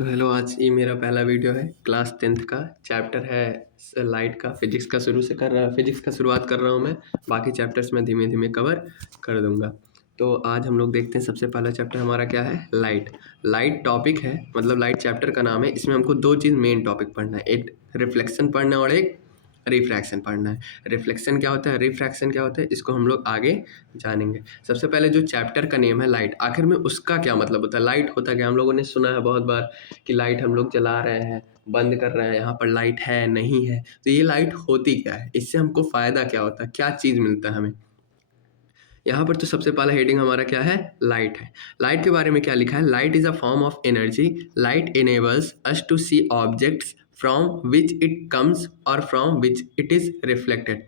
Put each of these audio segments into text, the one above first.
तो हेलो, आज ये मेरा पहला वीडियो है क्लास 10th का। चैप्टर है लाइट का। फिजिक्स का शुरुआत कर रहा हूँ मैं। बाकी चैप्टर्स मैं धीमे धीमे कवर कर दूंगा। तो आज हम लोग देखते हैं, सबसे पहला चैप्टर हमारा क्या है, लाइट। लाइट टॉपिक है, मतलब लाइट चैप्टर का नाम है। इसमें हमको दो चीज़ मेन टॉपिक पढ़ना है, एक रिफ्लेक्शन पढ़ना है और एक रिफ्रैक्शन पढ़ना है। रिफ्लेक्शन क्या होता है, रिफ्रैक्शन क्या होता है, इसको हम लोग आगे जानेंगे। सबसे पहले जो चैप्टर का नेम है लाइट, आखिर में उसका क्या मतलब होता है। लाइट होता क्या, हम लोगों ने सुना है बहुत बार कि लाइट हम लोग जला रहे हैं, बंद कर रहे हैं, यहाँ पर लाइट है नहीं है। तो ये लाइट होती क्या है, इससे हमको फ़ायदा क्या होता है, क्या चीज़ मिलता है हमें। यहाँ पर तो सबसे पहला हेडिंग हमारा क्या है, लाइट है। लाइट के बारे में क्या लिखा है, light is a form of energy. Light enables us to see objects from which it comes और from which it is reflected.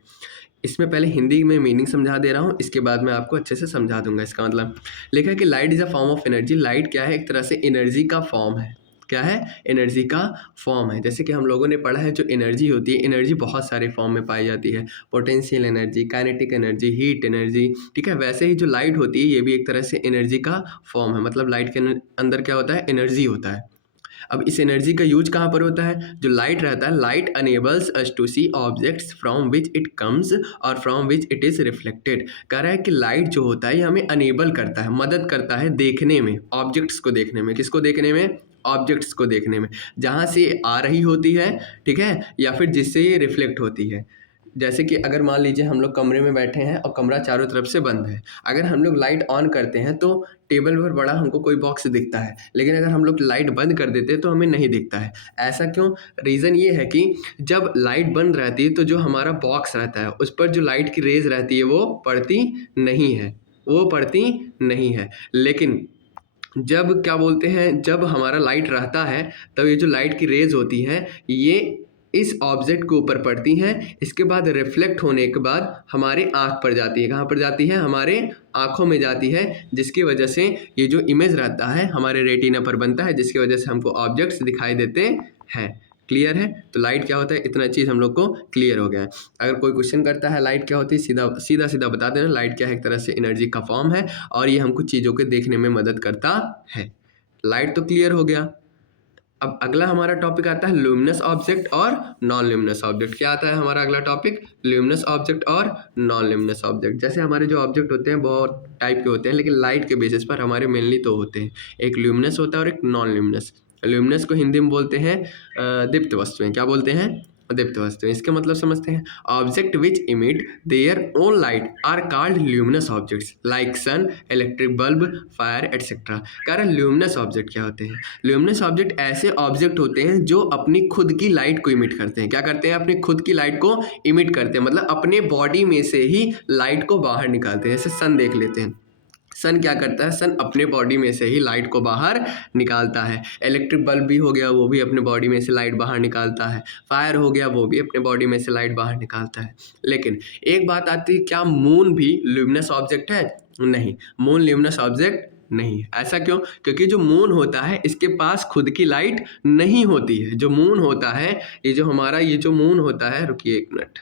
इसमें पहले हिंदी में मीनिंग समझा दे रहा हूँ, इसके बाद मैं आपको अच्छे से समझा दूंगा। इसका मतलब लिखा है कि light is a form of energy. Light क्या है, एक तरह से एनर्जी का फॉर्म है। क्या है, एनर्जी का फॉर्म है। जैसे कि हम लोगों ने पढ़ा है, जो एनर्जी होती है, एनर्जी बहुत सारे फॉर्म में पाई जाती है। Potential energy, kinetic energy, heat energy, ठीक है। वैसे ही जो लाइट होती है, ये भी एक तरह से एनर्जी का फॉर्म है। मतलब लाइट के अंदर क्या होता है, एनर्जी होता है। अब इस एनर्जी का यूज कहाँ पर होता है, जो लाइट रहता है, light enables us to see objects from which it comes और from which it is reflected. कह रहा है कि लाइट जो होता है, ये हमें अनेबल करता है, मदद करता है देखने में, ऑब्जेक्ट्स को देखने में। किसको देखने में, ऑब्जेक्ट्स को देखने में, जहाँ से आ रही होती है, ठीक है, या फिर जिससे ये रिफ्लेक्ट होती है। जैसे कि अगर मान लीजिए हम लोग कमरे में बैठे हैं और कमरा चारों तरफ से बंद है। अगर हम लोग लाइट ऑन करते हैं तो टेबल पर बड़ा हमको कोई बॉक्स दिखता है, लेकिन अगर हम लोग लाइट बंद कर देते हैं तो हमें नहीं दिखता है। ऐसा क्यों, रीज़न ये है कि जब लाइट बंद रहती है तो जो हमारा बॉक्स रहता है उस पर जो लाइट की रेज रहती है वो पड़ती नहीं है, वो पड़ती नहीं है। लेकिन जब क्या बोलते हैं, जब हमारा लाइट रहता है, तब ये जो लाइट की रेज होती हैं, ये इस ऑब्जेक्ट के ऊपर पड़ती हैं। इसके बाद रिफ्लेक्ट होने के बाद हमारे आँख पर जाती है। कहाँ पर जाती है, हमारे आँखों में जाती है, जिसकी वजह से ये जो इमेज रहता है हमारे रेटिना पर बनता है, जिसकी वजह से हमको ऑब्जेक्ट्स दिखाई देते हैं। क्लियर है। तो लाइट क्या होता है, इतना चीज़ हम लोग को क्लियर हो गया है। अगर कोई क्वेश्चन करता है लाइट क्या होती है, सीधा सीधा सीधा बता देना, लाइट क्या है, एक तरह से एनर्जी का फॉर्म है और ये हमको चीज़ों के देखने में मदद करता है। लाइट तो क्लियर हो गया। अब अगला हमारा टॉपिक आता है ल्यूमिनस ऑब्जेक्ट और नॉन ल्यूमिनस ऑब्जेक्ट। क्या आता है हमारा अगला टॉपिक, ल्यूमिनस ऑब्जेक्ट और नॉन ल्यूमिनस ऑब्जेक्ट। जैसे हमारे जो ऑब्जेक्ट होते हैं बहुत टाइप के होते हैं, लेकिन लाइट के बेसिस पर हमारे मेनली तो होते हैं, एक ल्यूमिनस होता है और एक नॉन ल्यूमिनस। ल्यूमिनस को हिंदी में बोलते हैं दीप्त वस्तुएं। क्या बोलते हैं, दीप्त वस्तुएं। इसके मतलब समझते हैं, object which emit their own light are called luminous objects like sun, electric bulb, fire etcetera. कारण ल्यूमिनस ऑब्जेक्ट क्या होते हैं, ल्यूमिनस ऑब्जेक्ट ऐसे ऑब्जेक्ट होते हैं जो अपनी खुद की लाइट को इमिट करते हैं। क्या करते हैं, अपनी खुद की लाइट को इमिट करते हैं, मतलब अपने बॉडी में से ही लाइट को बाहर निकालते हैं। जैसे सन देख लेते हैं, सन क्या करता है, सन अपने बॉडी में से ही लाइट को बाहर निकालता है। इलेक्ट्रिक बल्ब भी हो गया, वो भी अपने बॉडी में से लाइट बाहर निकालता है। फायर हो गया, वो भी अपने बॉडी में से लाइट बाहर निकालता है। लेकिन एक बात आती है, क्या मून भी ल्यूमिनस ऑब्जेक्ट है? नहीं, मून ल्यूमिनस ऑब्जेक्ट नहीं है। ऐसा क्यों, क्योंकि जो मून होता है इसके पास खुद की लाइट नहीं होती है। जो मून होता है, ये जो हमारा ये जो मून होता है, रुकिए एक मिनट,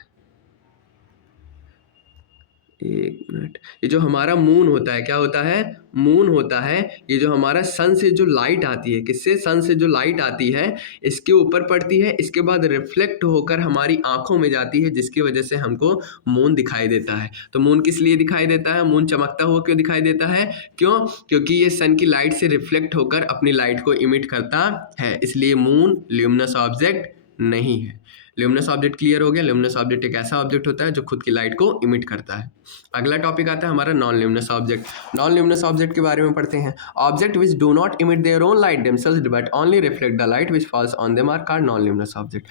एक मिनट, ये जो हमारा मून होता है, क्या होता है, मून होता है, ये जो हमारा सन से जो लाइट आती है, किससे, सन से जो लाइट आती है, इसके ऊपर पड़ती है, इसके बाद रिफ्लेक्ट होकर हमारी आंखों में जाती है, जिसकी वजह से हमको मून दिखाई देता है। तो मून किस लिए दिखाई देता है, मून चमकता हुआ क्यों दिखाई देता है, क्यों, क्योंकि ये सन की लाइट से रिफ्लेक्ट होकर अपनी लाइट को इमिट करता है, इसलिए मून ल्यूमिनस ऑब्जेक्ट नहीं है। ल्यूमिनस ऑब्जेक्ट क्लियर हो गया। ल्यूमिनस ऑब्जेक्ट एक ऐसा ऑब्जेक्ट होता है जो खुद की लाइट को इमिट करता है। अगला टॉपिक आता है हमारा non luminous object. Non luminous object के बारे में पढ़ते हैं। Object which do not emit their own light themselves but only reflect the light which falls on them are called non luminous object.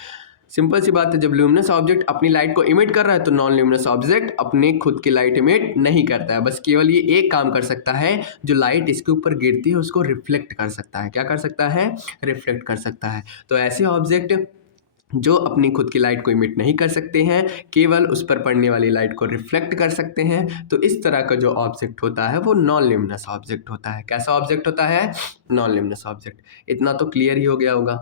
Simple सी बात है, जब ल्यूमिनस ऑब्जेक्ट अपनी लाइट को इमिट कर रहा है तो नॉन ल्यूमिनस ऑब्जेक्ट अपने खुद की लाइट इमिट नहीं करता है। बस केवल ये एक काम कर सकता है, जो लाइट इसके ऊपर गिरती है उसको रिफ्लेक्ट कर सकता है। क्या कर सकता है, रिफ्लेक्ट कर सकता है। तो ऐसे ऑब्जेक्ट जो अपनी खुद की लाइट को इमिट नहीं कर सकते हैं, केवल उस पर पड़ने वाली लाइट को रिफ्लेक्ट कर सकते हैं, तो इस तरह का जो ऑब्जेक्ट होता है वो नॉन ल्यूमिनस ऑब्जेक्ट होता है। कैसा ऑब्जेक्ट होता है, नॉन ल्यूमिनस ऑब्जेक्ट। इतना तो क्लियर ही हो गया होगा।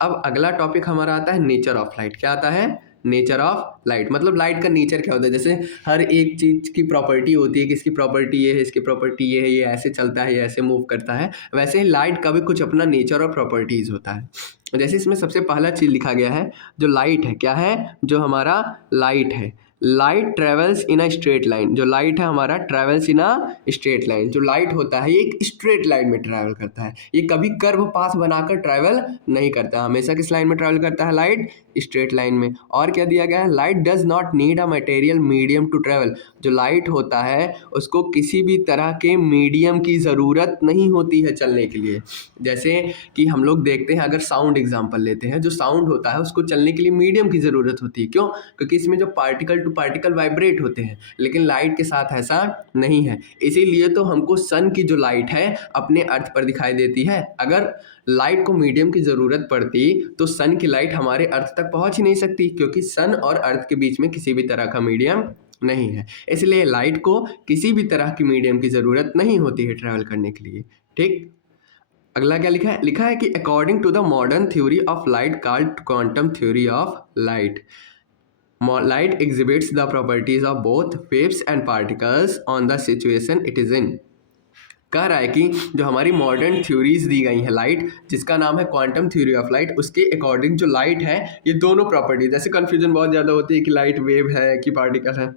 अब अगला टॉपिक हमारा आता है नेचर ऑफ लाइट। क्या आता है, नेचर ऑफ लाइट, मतलब लाइट का नेचर क्या होता है। जैसे हर एक चीज़ की प्रॉपर्टी होती है कि इसकी प्रॉपर्टी ये है, इसकी प्रॉपर्टी ये है, ये ऐसे चलता है, ये ऐसे मूव करता है, वैसे ही लाइट का भी कुछ अपना नेचर और प्रॉपर्टीज़ होता है। जैसे इसमें सबसे पहला चीज़ लिखा गया है, जो लाइट है, क्या है, जो हमारा लाइट है, light travels in a straight line. जो लाइट है हमारा travels in a straight line. जो लाइट होता है ये एक स्ट्रेट लाइन में ट्रैवल करता है, ये कभी कर्व पाथ बनाकर ट्रैवल नहीं करता, हमेशा किस लाइन में ट्रैवल करता है, लाइट स्ट्रेट लाइन में। और क्या दिया गया है, light does not need a material medium to travel. जो लाइट होता है उसको किसी भी तरह के मीडियम की ज़रूरत नहीं होती है चलने के लिए। जैसे कि हम लोग देखते हैं, अगर साउंड एग्जांपल लेते हैं, जो साउंड होता है उसको चलने के लिए मीडियम की ज़रूरत होती है। क्यों? क्योंकि इसमें जो पार्टिकल टू पार्टिकल वाइब्रेट होते हैं, लेकिन लाइट के साथ ऐसा नहीं है। इसीलिए तो हमको सन की जो लाइट है अपने अर्थ पर दिखाई देती है। अगर लाइट को मीडियम की ज़रूरत पड़ती तो सन की लाइट हमारे अर्थ तक पहुंच ही नहीं सकती, क्योंकि सन और अर्थ के बीच में किसी भी तरह का मीडियम नहीं है। इसलिए लाइट को किसी भी तरह की मीडियम की ज़रूरत नहीं होती है ट्रैवल करने के लिए। ठीक, अगला क्या लिखा है, लिखा है कि according to the modern theory of light called quantum theory of light, light exhibits the properties of both waves and particles on the situation it is in। कह रहा है कि जो हमारी मॉडर्न थ्योरीज दी गई हैं लाइट, जिसका नाम है क्वांटम थ्योरी ऑफ लाइट, उसके अकॉर्डिंग जो लाइट है ये दोनों प्रॉपर्टी, जैसे कन्फ्यूजन बहुत ज़्यादा होती है कि लाइट वेव है कि पार्टिकल है,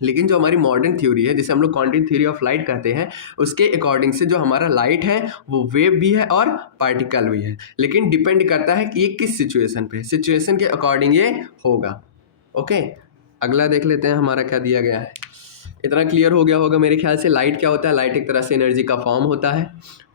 लेकिन जो हमारी मॉडर्न थ्योरी है जिसे हम लोग क्वांटम थ्योरी ऑफ लाइट कहते हैं, उसके अकॉर्डिंग से जो हमारा लाइट है वो वेव भी है और पार्टिकल भी है, लेकिन डिपेंड करता है कि ये किस सिचुएशन पे, सिचुएशन के अकॉर्डिंग ये होगा। ओके, अगला देख लेते हैं हमारा क्या दिया गया है। इतना क्लियर हो गया होगा मेरे ख्याल से। लाइट क्या होता है, लाइट एक तरह से एनर्जी का फॉर्म होता है।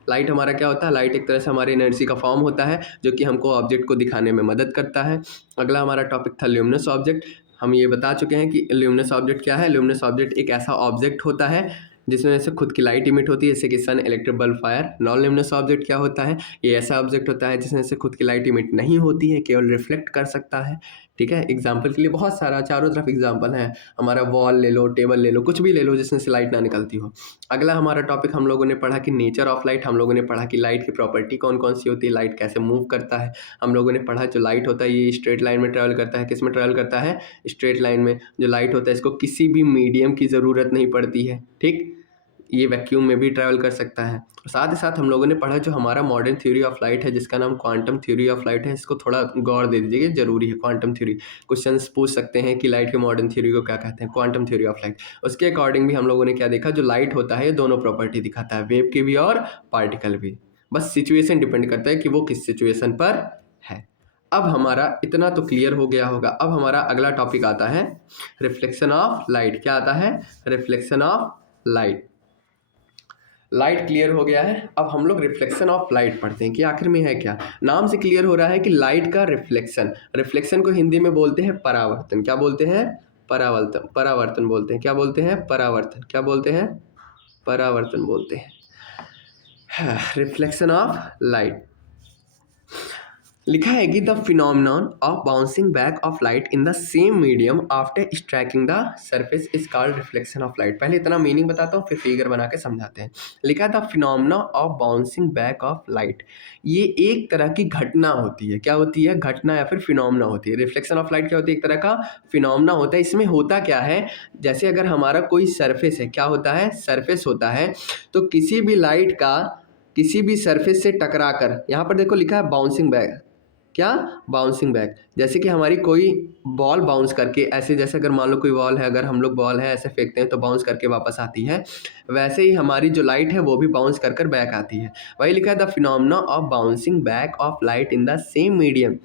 लाइट हमारा क्या होता है, लाइट एक तरह से हमारी एनर्जी का फॉर्म होता है जो कि हमको ऑब्जेक्ट को दिखाने में मदद करता है। अगला हमारा टॉपिक था ल्यूमिनस ऑब्जेक्ट। हम ये बता चुके हैं कि ल्यूमिनस ऑब्जेक्ट क्या है। ल्यूमिनस ऑब्जेक्ट एक ऐसा ऑब्जेक्ट होता है जिसमें से खुद की लाइट इमिट होती है, जैसे कि sun, electric bulb, fire. Non luminous object क्या होता है, ये ऐसा ऑब्जेक्ट होता है जिसमें से खुद की लाइट इमिट नहीं होती है, केवल रिफ्लेक्ट कर सकता है। ठीक है, एग्जाम्पल के लिए बहुत सारा चारों तरफ एग्जाम्पल है, हमारा वॉल ले लो, टेबल ले लो, कुछ भी ले लो जिसमें से लाइट ना निकलती हो। अगला हमारा टॉपिक हम लोगों ने पढ़ा कि नेचर ऑफ लाइट। हम लोगों ने पढ़ा कि लाइट की प्रॉपर्टी कौन कौन सी होती है, लाइट कैसे मूव करता है। हम लोगों ने पढ़ा जो लाइट होता है ये स्ट्रेट लाइन में ट्रैवल करता है। किस में ट्रैवल करता है, स्ट्रेट लाइन में। जो लाइट होता है इसको किसी भी मीडियम की ज़रूरत नहीं पड़ती है। ठीक, ये वैक्यूम में भी ट्रैवल कर सकता है। साथ ही साथ हम लोगों ने पढ़ा जो हमारा मॉडर्न थ्योरी ऑफ लाइट है जिसका नाम क्वांटम थ्योरी ऑफ लाइट है। इसको थोड़ा गौर दे दीजिएगा, जरूरी है। क्वांटम थ्योरी, क्वेश्चंस पूछ सकते हैं कि लाइट के मॉडर्न थ्योरी को क्या कहते हैं, क्वांटम थ्योरी ऑफ लाइट। उसके अकॉर्डिंग भी हम लोगों ने क्या देखा, जो लाइट होता है ये दोनों प्रॉपर्टी दिखाता है, वेव की भी और पार्टिकल भी। बस सिचुएशन डिपेंड करता है कि वो किस सिचुएशन पर है। अब हमारा इतना तो क्लियर हो गया होगा। अब हमारा अगला टॉपिक आता है रिफ्लेक्शन ऑफ लाइट। क्या आता है, reflection of light. Light clear हो गया है, अब हम लोग रिफ्लेक्शन ऑफ लाइट पढ़ते हैं कि आखिर में है क्या। नाम से क्लियर हो रहा है कि लाइट का रिफ्लेक्शन, रिफ्लेक्शन को हिंदी में बोलते हैं परावर्तन। क्या बोलते हैं, परावर्तन, परावर्तन बोलते हैं। क्या बोलते हैं, परावर्तन। क्या बोलते हैं, परावर्तन बोलते हैं। रिफ्लेक्शन ऑफ लाइट लिखा है कि the phenomenon of bouncing back of light in the same medium after striking the surface is called reflection of light. पहले इतना मीनिंग बताता हूँ फिर फिगर बना के समझाते हैं। लिखा है the phenomena of bouncing back of light, ये एक तरह की घटना होती है। क्या होती है, घटना या फिर फिनोमिना होती है। रिफ्लेक्शन ऑफ लाइट क्या होती है, एक तरह का फिनोमिना होता है। इसमें होता क्या है, जैसे अगर हमारा कोई सरफेस है, क्या होता है, सरफेस होता है, तो किसी भी लाइट का किसी भी सरफेस से टकरा कर, यहाँ पर देखो लिखा है बाउंसिंग बैक। क्या, बाउंसिंग बैक। जैसे कि हमारी कोई बॉल बाउंस करके ऐसे, जैसे अगर मान लो कोई बॉल है, अगर हम लोग बॉल है ऐसे फेंकते हैं तो बाउंस करके वापस आती है, वैसे ही हमारी जो लाइट है वो भी बाउंस कर कर बैक आती है। वही लिखा है the phenomena of bouncing back of light in the same medium,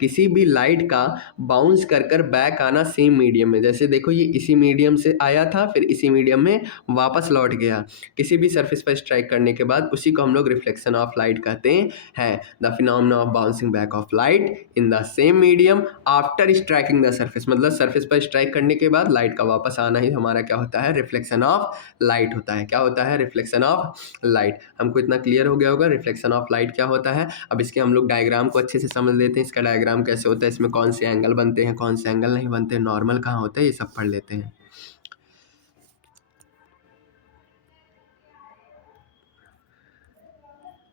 किसी भी लाइट का बाउंस कर कर बैक आना सेम मीडियम में। जैसे देखो ये इसी मीडियम से आया था, फिर इसी मीडियम में वापस लौट गया किसी भी सरफेस पर स्ट्राइक करने के बाद, उसी को हम लोग रिफ्लेक्शन ऑफ लाइट कहते हैं। The phenomena of bouncing back of light in the same medium after striking the surface, मतलब सरफेस पर स्ट्राइक करने के बाद लाइट का वापस आना ही हमारा क्या होता है, रिफ्लेक्शन ऑफ लाइट होता है। क्या होता है, रिफ्लेक्शन ऑफ लाइट। हमको इतना क्लियर हो गया होगा रिफ्लेक्शन ऑफ लाइट क्या होता है। अब इसके हम लोग डायग्राम को अच्छे से समझ लेते हैं। इसका डायग्राम कैसे होता है, इसमें कौन से एंगल बनते हैं, कौन से एंगल नहीं बनते, नॉर्मल कहाँ होता है, ये सब पढ़ लेते हैं।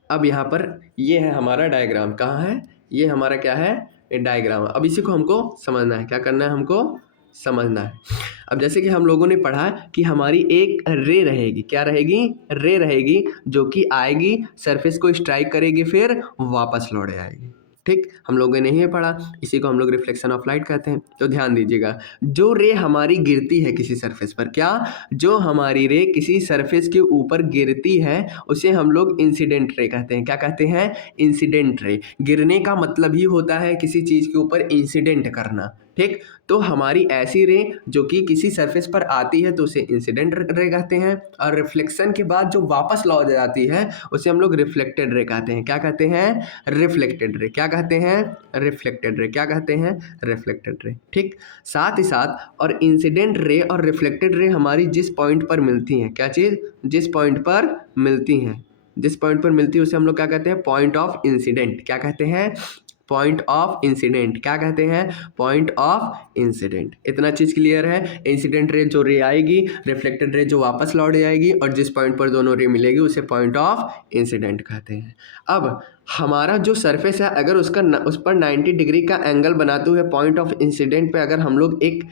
अब यहाँ पर ये है हमारा डायग्राम, कहाँ है, ये हमारा क्या है, ये डायग्राम है। अब इसी को हमको समझना है, क्या करना है हमको समझना है। अब जैसे कि हम लोगों ने पढ़ा कि हमारी एक रे रहेगी, क्या रहेगी, रे रहेगी, जो कि आएगी सरफेस को स्ट्राइक करेगी फिर वापस लौट आएगी। ठीक, हम लोगों ने ये पढ़ा, इसी को हम लोग रिफ्लेक्शन ऑफ लाइट कहते हैं। तो ध्यान दीजिएगा, जो रे हमारी गिरती है किसी सरफेस पर, क्या, जो हमारी रे किसी सरफेस के ऊपर गिरती है उसे हम लोग इंसिडेंट रे कहते हैं। क्या कहते हैं, इंसिडेंट रे। गिरने का मतलब ही होता है किसी चीज़ के ऊपर इंसिडेंट करना। ठीक, तो हमारी ऐसी रे जो कि किसी सरफेस पर आती है तो उसे इंसिडेंट रे कहते हैं, और रिफ्लेक्शन के बाद जो वापस लौट जाती है उसे हम लोग रिफ्लेक्टेड रे कहते हैं। क्या कहते हैं, रिफ्लेक्टेड रे। क्या कहते हैं, रिफ्लेक्टेड रे। क्या कहते हैं, रिफ्लेक्टेड रे। ठीक, साथ ही साथ और इंसिडेंट रे और रिफ्लेक्टेड रे हमारी जिस पॉइंट पर मिलती हैं, क्या चीज़, जिस पॉइंट पर मिलती हैं, जिस पॉइंट पर मिलती है उसे हम लोग क्या कहते हैं, पॉइंट ऑफ इंसिडेंट। क्या कहते हैं, पॉइंट ऑफ इंसिडेंट। क्या कहते हैं, पॉइंट ऑफ इंसिडेंट। इतना चीज़ क्लियर है। इंसिडेंट रे जो रे आएगी, रिफ्लेक्टेड रे जो वापस लौट जाएगी, और जिस पॉइंट पर दोनों रे मिलेगी उसे पॉइंट ऑफ इंसिडेंट कहते हैं। अब हमारा जो सरफेस है, अगर उस पर 90 डिग्री का एंगल बनाते हुए पॉइंट ऑफ इंसिडेंट पे अगर हम लोग एक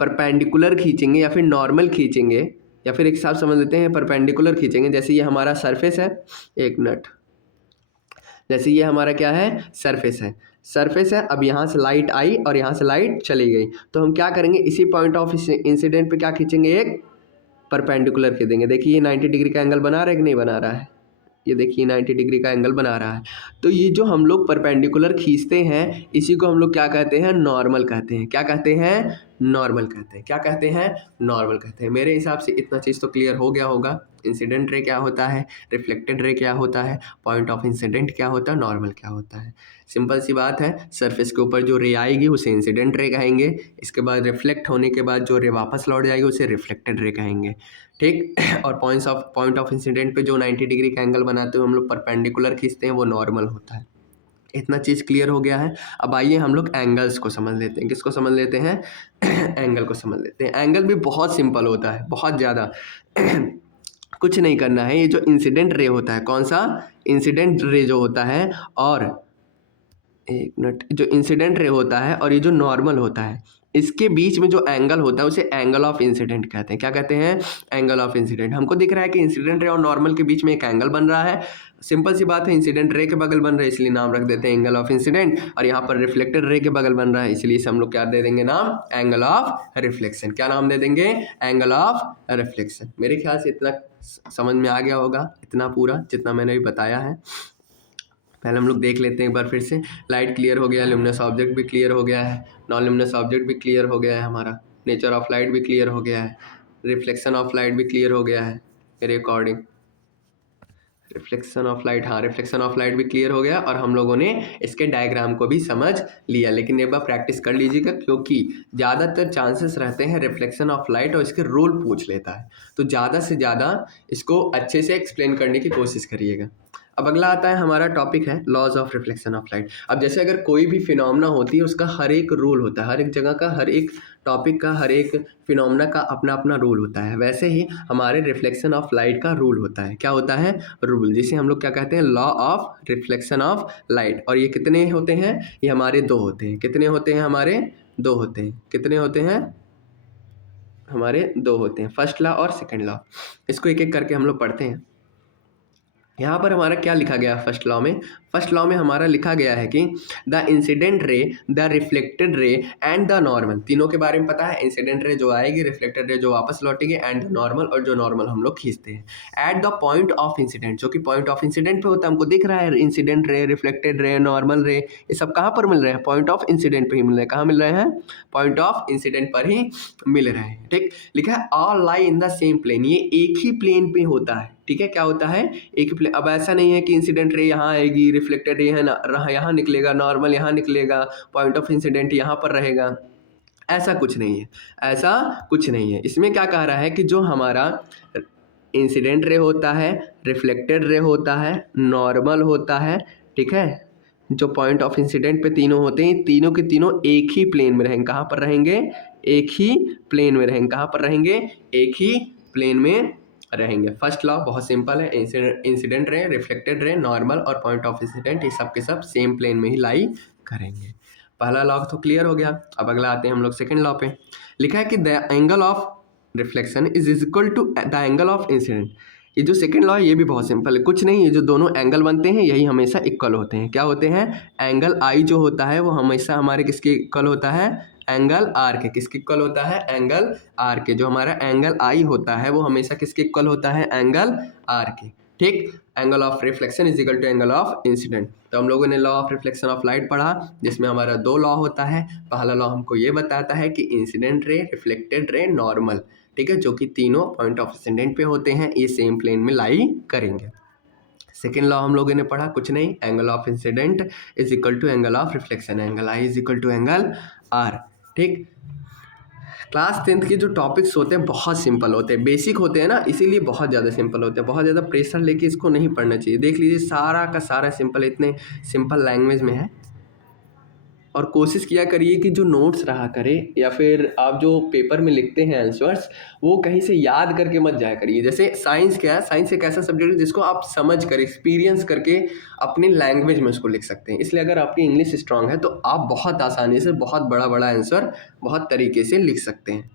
परपेंडिकुलर खींचेंगे या फिर नॉर्मल खींचेंगे, या फिर एक हिसाब समझ लेते हैं परपेंडिकुलर खींचेंगे, जैसे ये हमारा सरफेस है, एक मिनट, जैसे ये हमारा क्या है, सरफेस है, सरफेस है। अब यहाँ से लाइट आई और यहाँ से लाइट चली गई, तो हम क्या करेंगे, इसी पॉइंट ऑफ इंसिडेंट पे क्या खींचेंगे, एक परपेंडिकुलर खींचेंगे। देखिए ये 90 डिग्री का एंगल बना रहा है कि नहीं बना रहा है, ये देखिए 90 डिग्री का एंगल बना रहा है। तो ये जो हम लोग परपेंडिकुलर खींचते हैं इसी को हम लोग क्या कहते हैं, नॉर्मल कहते हैं। क्या कहते हैं, नॉर्मल कहते हैं। क्या कहते हैं, नॉर्मल कहते हैं। मेरे हिसाब से इतना चीज़ तो क्लियर हो गया होगा। इंसिडेंट रे क्या होता है, रिफ्लेक्टेड रे क्या होता है, पॉइंट ऑफ इंसिडेंट क्या होता है, नॉर्मल क्या होता है। सिंपल सी बात है, सरफेस के ऊपर जो रे आएगी उसे इंसिडेंट रे कहेंगे, इसके बाद रिफ्लेक्ट होने के बाद जो रे वापस लौट जाएगी उसे रिफ्लेक्टेड रे कहेंगे। ठीक, और पॉइंट ऑफ इंसिडेंट पे जो 90 डिग्री का एंगल बनाते हुए हम लोग परपेंडिकुलर खींचते हैं वो नॉर्मल होता है। इतना चीज़ क्लियर हो गया है। अब आइए हम लोग एंगल्स को समझ लेते हैं। किसको समझ लेते हैं, एंगल को समझ लेते हैं। एंगल भी बहुत सिंपल होता है, बहुत ज़्यादा कुछ नहीं करना है। ये जो इंसिडेंट रे होता है, कौन सा, इंसिडेंट रे जो होता है, और एक मिनट, जो इंसिडेंट रे होता है और ये जो नॉर्मल होता है, इसके बीच में जो एंगल होता है उसे एंगल ऑफ इंसिडेंट कहते हैं। क्या कहते हैं, एंगल ऑफ इंसिडेंट। हमको दिख रहा है कि इंसिडेंट रे और नॉर्मल के बीच में एक एंगल बन रहा है। सिंपल सी बात है, इंसिडेंट रे के बगल बन रहा है इसलिए नाम रख देते हैं एंगल ऑफ इंसिडेंट, और यहाँ पर रिफ्लेक्टेड रे के बगल बन रहा है इसलिए इसे हम लोग क्या दे देंगे नाम, एंगल ऑफ रिफ्लेक्शन। क्या नाम दे देंगे, एंगल ऑफ रिफ्लेक्शन। मेरे ख्याल से इतना समझ में आ गया होगा, इतना पूरा जितना मैंने अभी बताया है। पहले हम लोग देख लेते हैं एक बार फिर से। लाइट क्लियर हो गया, ल्यूमिनस ऑब्जेक्ट भी क्लियर हो गया है, नॉन ल्यूमिनस ऑब्जेक्ट भी क्लियर हो गया है, हमारा नेचर ऑफ लाइट भी क्लियर हो गया है, रिफ्लेक्शन ऑफ लाइट भी क्लियर हो गया है मेरे अकॉर्डिंग। रिफ्लेक्शन ऑफ लाइट, हाँ रिफ्लेक्शन ऑफ लाइट भी क्लियर हो गया, और हम लोगों ने इसके डायग्राम को भी समझ लिया। लेकिन एक बार प्रैक्टिस कर लीजिएगा, क्योंकि ज़्यादातर चांसेस रहते हैं रिफ्लेक्शन ऑफ लाइट और इसके रूल पूछ लेता है, तो ज़्यादा से ज़्यादा इसको अच्छे से एक्सप्लेन करने की कोशिश करिएगा। अब अगला आता है हमारा टॉपिक है laws of reflection of light. अब जैसे अगर कोई भी फिनोमेना होती है उसका हर एक रूल होता है, हर एक जगह का, हर एक टॉपिक का, हर एक फिनोमेना का अपना अपना रूल होता है। वैसे ही हमारे रिफ्लेक्शन ऑफ लाइट का रूल होता है। क्या होता है, रूल, जिसे हम लोग क्या कहते हैं, law of reflection of light. और ये कितने होते हैं, ये हमारे दो होते हैं। कितने होते हैं, हमारे दो होते हैं। कितने होते हैं, हमारे दो होते हैं, फर्स्ट लॉ और सेकंड लॉ। इसको एक एक करके हम लोग पढ़ते हैं। यहाँ पर हमारा क्या लिखा गया है फर्स्ट लॉ में, फर्स्ट लॉ में हमारा लिखा गया है कि the incident ray, the reflected ray and the normal, तीनों के बारे में पता है। इंसिडेंट रे जो आएगी, रिफ्लेक्टेड रे जो वापस लौटेगी, एंड नॉर्मल, और जो नॉर्मल हम लोग खींचते हैं at the point of incident, जो कि पॉइंट ऑफ इंसिडेंट पे होता है। हमको दिख रहा है incident ray, reflected ray, normal रे, ये सब कहाँ पर मिल रहे हैं, पॉइंट ऑफ इंसिडेंट पे ही मिल रहे हैं। कहाँ मिल रहे हैं, पॉइंट ऑफ इंसिडेंट पर ही मिल रहे हैं। ठीक, लिखा है all lie in the same plane, ये एक ही प्लेन पे होता है। ठीक है, क्या होता है, एक ही प्लेन। अब ऐसा नहीं है कि इंसिडेंट रे यहाँ आएगी, रिफ्लेक्टेड रे है ना यहाँ निकलेगा, नॉर्मल यहाँ निकलेगा, पॉइंट ऑफ इंसिडेंट यहाँ पर रहेगा, ऐसा कुछ नहीं है, ऐसा कुछ नहीं है। इसमें क्या कह रहा है कि जो हमारा इंसिडेंट रे होता है, रिफ्लेक्टेड रे होता है, नॉर्मल होता है, ठीक है, जो पॉइंट ऑफ इंसिडेंट पे तीनों होते हैं, तीनों के तीनों एक ही प्लेन में रहेंगे। कहाँ पर रहेंगे, एक ही प्लेन में रहेंगे। कहाँ पर रहेंगे, एक ही प्लेन में रहेंगे। फर्स्ट लॉ बहुत सिंपल है, incident ray, reflected ray, normal और पॉइंट ऑफ इंसिडेंट, ये सब के सब सेम प्लेन में ही लाई करेंगे। पहला लॉ तो क्लियर हो गया। अब अगला आते हैं हम लोग सेकंड लॉ पे। लिखा है कि the angle of reflection is equal to the angle of incidence. ये जो सेकंड लॉ है ये भी बहुत सिंपल है, कुछ नहीं, ये जो दोनों एंगल बनते हैं यही हमेशा इक्वल होते हैं। क्या होते हैं? एंगल आई जो होता है वो हमेशा हमारे किसके इक्वल होता है? एंगल आर के। किसके इक्वल होता है? एंगल आर के। जो हमारा एंगल आई होता है वो हमेशा किसके इक्वल होता है? एंगल आर के। ठीक, angle of reflection is equal to angle of incidence. तो हम लोगों ने law of reflection of light पढ़ा, जिसमें हमारा दो लॉ होता है। पहला लॉ हमको ये बताता है कि incident ray, reflected ray, normal, ठीक है, जो कि तीनों पॉइंट ऑफ इंसिडेंट पे होते हैं, ये सेम प्लेन में लाई करेंगे। सेकेंड लॉ हम लोगों ने पढ़ा, कुछ नहीं, angle of incidence is equal to angle of reflection, angle I is equal to angle R. ठीक, क्लास 10th के जो टॉपिक्स होते हैं बहुत सिंपल होते हैं, बेसिक होते हैं ना, इसीलिए बहुत ज़्यादा सिंपल होते हैं। बहुत ज़्यादा प्रेशर लेके इसको नहीं पढ़ना चाहिए। देख लीजिए सारा का सारा सिंपल, इतने सिंपल लैंग्वेज में है। और कोशिश किया करिए कि जो नोट्स रहा करे या फिर आप जो पेपर में लिखते हैं आंसर्स, वो कहीं से याद करके मत जाया करिए। जैसे साइंस क्या है, साइंस एक ऐसा सब्जेक्ट है जिसको आप समझ कर, एक्सपीरियंस करके अपने लैंग्वेज में उसको लिख सकते हैं। इसलिए अगर आपकी इंग्लिश स्ट्रांग है तो आप बहुत आसानी से बहुत बड़ा बड़ा आंसर बहुत तरीके से लिख सकते हैं।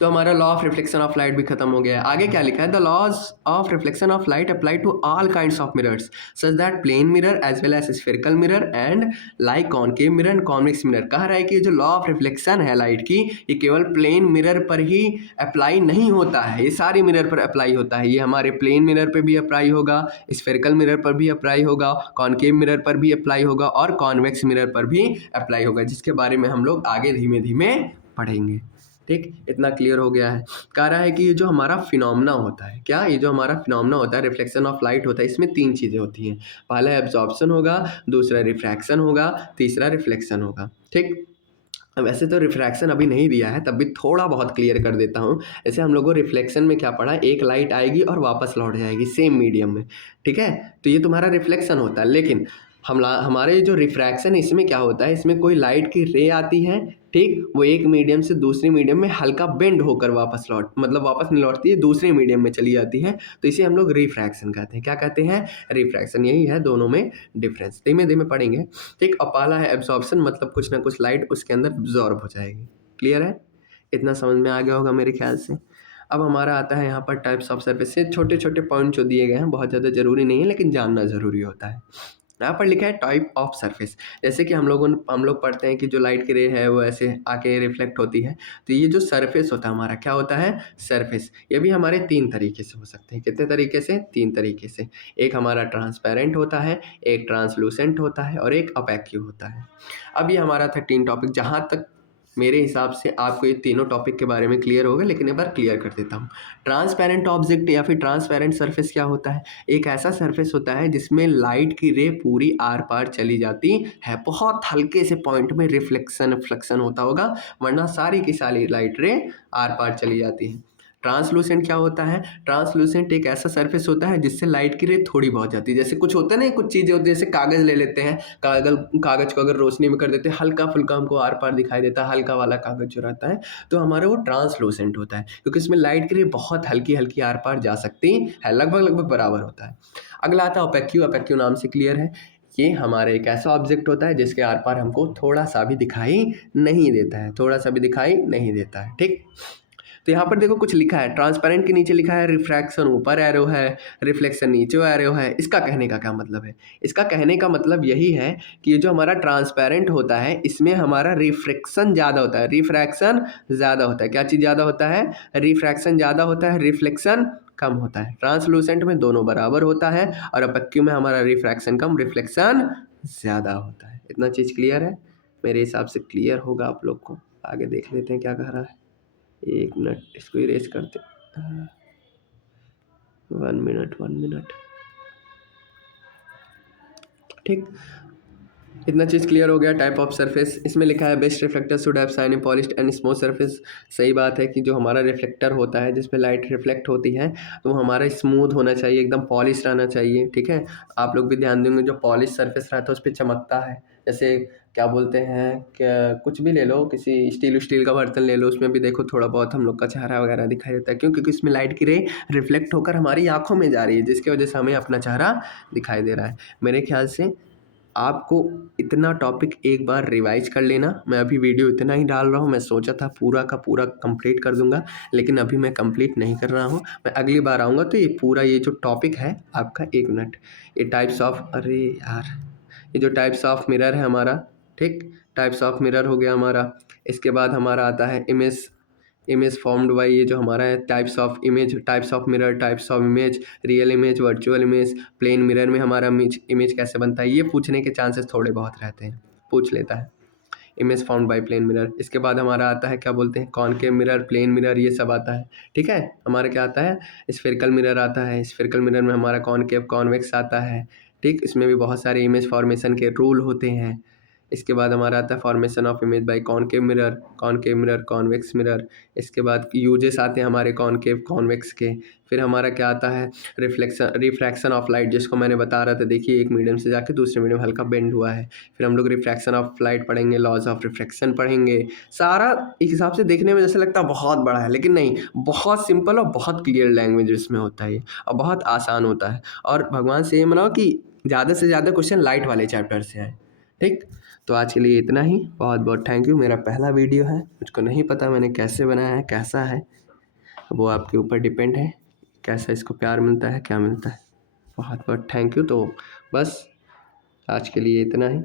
तो हमारा law of reflection of light भी खत्म हो गया है। आगे क्या लिखा है? The laws of reflection of light apply to all kinds of mirrors such that plane mirror as well as spherical mirror and like concave mirror and convex mirror. कह रहा है कि जो लॉ ऑफ रिफ्लेक्शन है light की, ये केवल plane mirror पर ही अप्लाई नहीं होता है, ये सारी मिरर पर अप्लाई होता है। ये हमारे प्लेन मिरर पर भी अप्लाई होगा, स्फेरिकल मिरर पर भी अप्लाई होगा, कॉनकेव मिरर पर भी अप्लाई होगा और कॉन्वेक्स मिरर पर भी अप्लाई होगा, जिसके बारे में हम लोग आगे धीमे धीमे पढ़ेंगे। ठीक, इतना क्लियर हो गया है। कह रहा है कि ये जो हमारा फिनोमेना होता है, क्या ये जो हमारा फिनोमेना होता है, रिफ्लेक्शन ऑफ लाइट होता है, इसमें तीन चीज़ें होती हैं। पहला एब्जॉर्प्शन होगा, दूसरा रिफ्रैक्शन होगा, तीसरा रिफ्लेक्शन होगा। ठीक, वैसे तो रिफ्रैक्शन अभी नहीं दिया है, तब भी थोड़ा बहुत क्लियर कर देता हूँ। जैसे हम लोगों रिफ्लेक्शन में क्या पढ़ा, एक लाइट आएगी और वापस लौट जाएगी सेम मीडियम में, ठीक है, तो ये तुम्हारा रिफ्लेक्शन होता है। लेकिन हमारे जो रिफ्रैक्शन है इसमें क्या होता है, इसमें कोई लाइट की रे आती है, ठीक, वो एक मीडियम से दूसरे मीडियम में हल्का बेंड होकर वापस वापस नहीं लौटती है, दूसरे मीडियम में चली जाती है, तो इसे हम लोग रिफ्रैक्शन कहते हैं। क्या कहते हैं? रिफ्रैक्शन। यही है दोनों में डिफरेंस, धीमे धीमे पढ़ेंगे। ठीक, अब पहला है एब्जॉर्प्शन, मतलब कुछ ना कुछ लाइट उसके अंदर एब्जॉर्ब हो जाएगी। क्लियर है? इतना समझ में आ गया होगा मेरे ख्याल से। अब हमारा आता है यहाँ पर टाइप्स ऑफ सर्फेस से, छोटे छोटे पॉइंट जो दिए गए हैं, बहुत ज़्यादा ज़रूरी नहीं है लेकिन जानना ज़रूरी होता है। यहाँ पर लिखा है टाइप ऑफ सरफेस। जैसे कि हम लोग पढ़ते हैं कि जो लाइट की रे है वो ऐसे आके रिफ्लेक्ट होती है, तो ये जो सरफेस होता है हमारा, क्या होता है? सरफेस। ये भी हमारे तीन तरीके से हो सकते हैं। कितने तरीके से? तीन तरीके से। एक हमारा ट्रांसपेरेंट होता है, एक ट्रांसलूसेंट होता है और एक अपेक्यू होता है। अब ये हमारा 13 टॉपिक, जहाँ तक मेरे हिसाब से आपको ये तीनों टॉपिक के बारे में क्लियर होगा, लेकिन एक बार क्लियर कर देता हूँ। ट्रांसपेरेंट ऑब्जेक्ट या फिर ट्रांसपेरेंट सरफेस क्या होता है? एक ऐसा सरफेस होता है जिसमें लाइट की रे पूरी आर पार चली जाती है, बहुत हल्के से पॉइंट में रिफ्लेक्शन होता होगा, वरना सारी की सारी लाइट रे आर पार चली जाती है। ट्रांसलूसेंट क्या होता है? ट्रांसलूसेंट एक ऐसा सरफेस होता है जिससे लाइट की रे थोड़ी बहुत जाती है। जैसे कुछ होता है ना, कुछ चीज़ें होती है, जैसे कागज़ ले लेते हैं, कागज़ को अगर रोशनी में कर देते हैं, हल्का फुल्का हमको आर पार दिखाई देता है, हल्का वाला कागज़ जो रहता है, तो हमारा वो ट्रांसलूसेंट होता है, क्योंकि इसमें लाइट की रे बहुत हल्की हल्की आर पार जा सकती है, लगभग बराबर होता है। अगला आता है ओपेक्यू। ओपेक्यू नाम से क्लियर है, ये हमारे एक ऐसा ऑब्जेक्ट होता है जिसके आर पार हमको थोड़ा सा भी दिखाई नहीं देता है, थोड़ा सा भी दिखाई नहीं देता है। ठीक, तो यहाँ पर देखो कुछ लिखा है, ट्रांसपेरेंट के नीचे लिखा है रिफ्रैक्शन ऊपर एरो है, रिफ्लेक्शन नीचे एरो है। इसका कहने का क्या मतलब है? इसका कहने का मतलब यही है कि ये जो हमारा ट्रांसपेरेंट होता है इसमें हमारा रिफ्लेक्शन ज़्यादा होता है, रिफ्रैक्शन ज़्यादा होता है। क्या चीज़ ज़्यादा होता है? रिफ्रैक्शन ज़्यादा होता है, रिफ्लेक्शन कम होता है। ट्रांसलूसेंट में दोनों बराबर होता है और अपेक्यू में हमारा रिफ्रैक्शन कम, रिफ्लेक्शन ज़्यादा होता है। इतना चीज़ क्लियर है? मेरे हिसाब से क्लियर होगा आप लोग को। आगे देख लेते हैं क्या कह रहा है। एक मिनट, इसको इरेज करते, 1 मिनट। ठीक, इतना चीज़ क्लियर हो गया। टाइप ऑफ सरफेस, इसमें लिखा है best reflector should have shiny polished and smooth surface. सही बात है कि जो हमारा रिफ्लेक्टर होता है जिसमें लाइट रिफ्लेक्ट होती है, तो हमारा स्मूथ होना चाहिए, एकदम पॉलिश रहना चाहिए। ठीक है, आप लोग भी ध्यान देंगे, जो पॉलिश सरफेस रहता है उस पर चमकता है। जैसे क्या बोलते हैं, क्या कुछ भी ले लो, किसी स्टील का बर्तन ले लो, उसमें भी देखो थोड़ा बहुत हम लोग का चेहरा वगैरह दिखाई देता है। क्यों? क्योंकि इसमें लाइट की रे रिफ्लेक्ट होकर हमारी आंखों में जा रही है, जिसकी वजह से हमें अपना चेहरा दिखाई दे रहा है। मेरे ख्याल से आपको इतना टॉपिक एक बार रिवाइज कर लेना। मैं अभी वीडियो इतना ही डाल रहा हूँ, मैं सोचा था पूरा का पूरा कंप्लीट कर दूंगा, लेकिन अभी मैं कंप्लीट नहीं कर रहा हूँ। मैं अगली बार आऊँगा तो ये पूरा ये जो टॉपिक है आपका, 1 मिनट, ये टाइप्स ऑफ, अरे यार, ये जो टाइप्स ऑफ मिरर है हमारा, ठीक, टाइप्स ऑफ मिरर हो गया हमारा। इसके बाद हमारा आता है इमेज फॉर्म्ड बाई, ये जो हमारा है types of image, types of mirror, types of image, real image, virtual image, plane mirror में हमारा इमेज कैसे बनता है, ये पूछने के चांसेस थोड़े बहुत रहते हैं, पूछ लेता है। Image found by plane mirror. इसके बाद हमारा आता है क्या बोलते हैं, कॉनकेव मिरर, प्लेन मिरर, ये सब आता है। ठीक है, हमारा क्या आता है, स्फेरिकल मिरर आता है। स्फेरिकल मिरर में हमारा कॉनकेव, कॉन्वेक्स आता है। ठीक, इसमें भी बहुत सारे इमेज फॉर्मेशन के रूल होते हैं। इसके बाद हमारा आता है formation of image by concave mirror, convex mirror. इसके बाद यूजेस आते हैं हमारे कॉनकेव कॉन्वेक्स के। फिर हमारा क्या आता है, रिफ्रैक्शन ऑफ लाइट, जिसको मैंने बता रहा था, देखिए एक मीडियम से जाके दूसरे मीडियम हल्का बेंड हुआ है। फिर हम लोग रिफ्रैक्शन ऑफ लाइट पढ़ेंगे, लॉज ऑफ रिफ्रैक्शन पढ़ेंगे। सारा एक हिसाब से देखने में जैसे लगता है बहुत बड़ा है, लेकिन नहीं, बहुत सिंपल और बहुत क्लियर लैंग्वेज इसमें होता है और बहुत आसान होता है। और भगवान से ये मनाओ कि ज़्यादा से ज़्यादा क्वेश्चन लाइट वाले चैप्टर से आए। ठीक, तो आज के लिए इतना ही। बहुत बहुत थैंक यू। मेरा पहला वीडियो है, मुझको नहीं पता मैंने कैसे बनाया है, कैसा है, वो आपके ऊपर डिपेंड है, कैसा इसको प्यार मिलता है, क्या मिलता है। बहुत बहुत थैंक यू। तो बस आज के लिए इतना ही,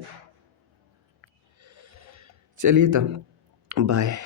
चलिए तब बाय।